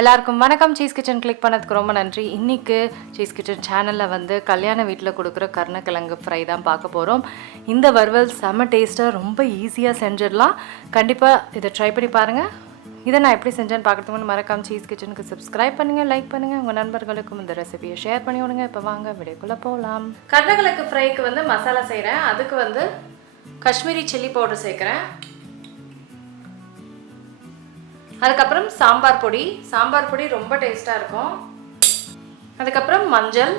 எல்லாருக்கும் வணக்கம். Cheese kitchen click பண்ணதுக்கு ரொம்ப நன்றி. இன்றைக்கி சீஸ் கிச்சன் சேனலில் வந்து கல்யாண வீட்டில் கொடுக்குற கருணக்கிழங்கு ஃப்ரை தான் பார்க்க போகிறோம். இந்த வறுவல் செம்ம டேஸ்ட்டாக ரொம்ப ஈஸியாக செஞ்சிடலாம். கண்டிப்பாக இதை ட்ரை பண்ணி பாருங்கள். இதை நான் எப்படி செஞ்சேன்னு பார்க்குறதுக்கு முன்னாடி மறக்காம சீஸ் கிச்சனுக்கு சப்ஸ்கிரைப் பண்ணுங்கள், லைக் பண்ணுங்கள், உங்கள் நண்பர்களுக்கும் இந்த ரெசிபியை ஷேர் பண்ணி விடுங்க. இப்போ வாங்க வீடியோக்குள்ளே போகலாம். கருணக்கிழங்கு ஃப்ரைக்கு வந்து மசாலா செய்கிறேன். அதுக்கு வந்து காஷ்மீரி சில்லி பவுடர் சேர்க்குறேன். அதுக்கப்புறம் சாம்பார் பொடி ரொம்ப டேஸ்ட்டாக இருக்கும். அதுக்கப்புறம் மஞ்சள்,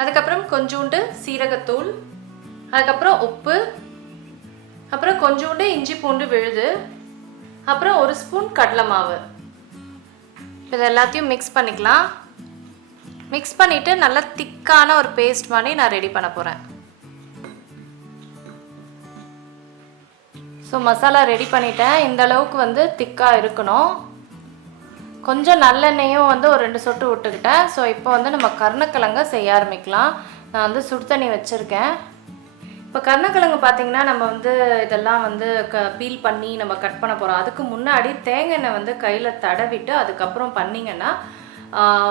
அதுக்கப்புறம் கொஞ்சோண்டு சீரகத்தூள், அதுக்கப்புறம் உப்பு, அப்புறம் கொஞ்சோண்டு இஞ்சி பூண்டு விழுது, அப்புறம் 1 ஸ்பூன் கடலை மாவு. இது எல்லாத்தையும் மிக்ஸ் பண்ணிக்கலாம். மிக்ஸ் பண்ணிவிட்டு நல்லா திக்கான ஒரு பேஸ்ட் மாதிரி நான் ரெடி பண்ண போகிறேன். ஸோ மசாலா ரெடி பண்ணிட்டேன். இந்த அளவுக்கு வந்து திக்காக இருக்கணும். கொஞ்சம் நல்லெண்ணெயும் வந்து ஒரு 2 சொட்டு விட்டுக்கிட்டேன். ஸோ இப்போ வந்து நம்ம கருணக்கிழங்க செய்ய ஆரம்பிக்கலாம். நான் வந்து சுடு தண்ணி வச்சுருக்கேன். இப்போ கருணக்கிழங்கு பார்த்திங்கன்னா நம்ம வந்து இதெல்லாம் வந்து பீல் பண்ணி நம்ம கட் பண்ண போகிறோம். அதுக்கு முன்னாடி தேங்காய் எண்ணெய் வந்து கையில் தடவிட்டு அதுக்கப்புறம் பண்ணிங்கன்னா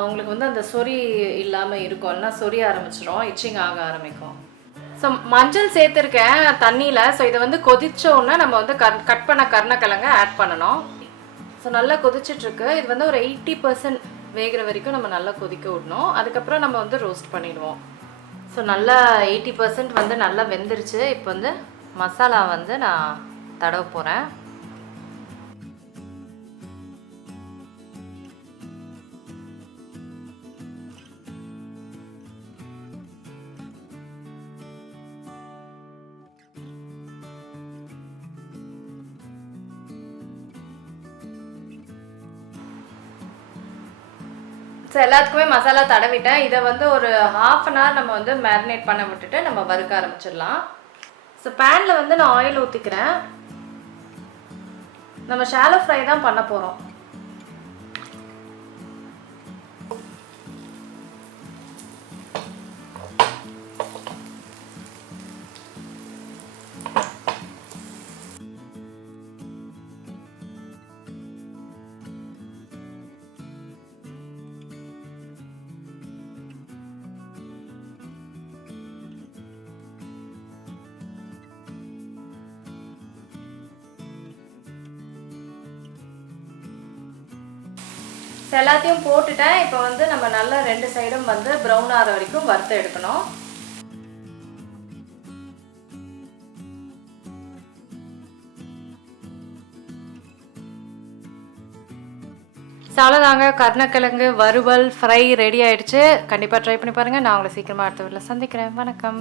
உங்களுக்கு வந்து அந்த சொறி இல்லாமல் இருக்கும். இல்லைனா சொறி ஆரம்பிச்சிடும், இச்சிங் ஆக ஆரம்பிக்கும். ஸோ மஞ்சள் சேர்த்துருக்கேன் தண்ணியில். ஸோ இதை வந்து கொதிச்சோன்னா நம்ம வந்து கட் பண்ண கருணக்கிழங்க ஆட் பண்ணணும். ஸோ நல்லா கொதிச்சிட்ருக்கு. இது வந்து ஒரு 80% வேகிற வரைக்கும் நம்ம நல்லா கொதிக்க விடணும். அதுக்கப்புறம் நம்ம வந்து ரோஸ்ட் பண்ணிடுவோம். ஸோ நல்லா 80% வந்து நல்லா வெந்துருச்சு. இப்போ வந்து மசாலா வந்து நான் தடவ போகிறேன். ஸோ எல்லாத்துக்குமே மசாலா தடவிட்டேன். இதை வந்து ஒரு 1/2 அன் ஹவர் நம்ம வந்து மேரினேட் பண்ண விட்டுட்டு நம்ம வறுக்க ஆரம்பிச்சிடலாம். ஸோ பேனில் வந்து நான் ஆயில் ஊற்றிக்கிறேன். நம்ம ஷாலோ ஃப்ரை தான் பண்ண போகிறோம். எல்லாத்தையும் போட்டுட்டேன். இப்போ வந்து நம்ம நல்லா 2 சைடும் வந்து ப்ரௌன் ஆகிற வரைக்கும் வறுத்து எடுக்கணும். அவ்வளோதாங்க, கருணக்கிழங்கு வறுவல் ஃப்ரை ரெடி ஆயிடுச்சு. கண்டிப்பாக ட்ரை பண்ணி பாருங்கள். நான் உங்களை சீக்கிரமாக அடுத்த வீட்டில் சந்திக்கிறேன். வணக்கம்.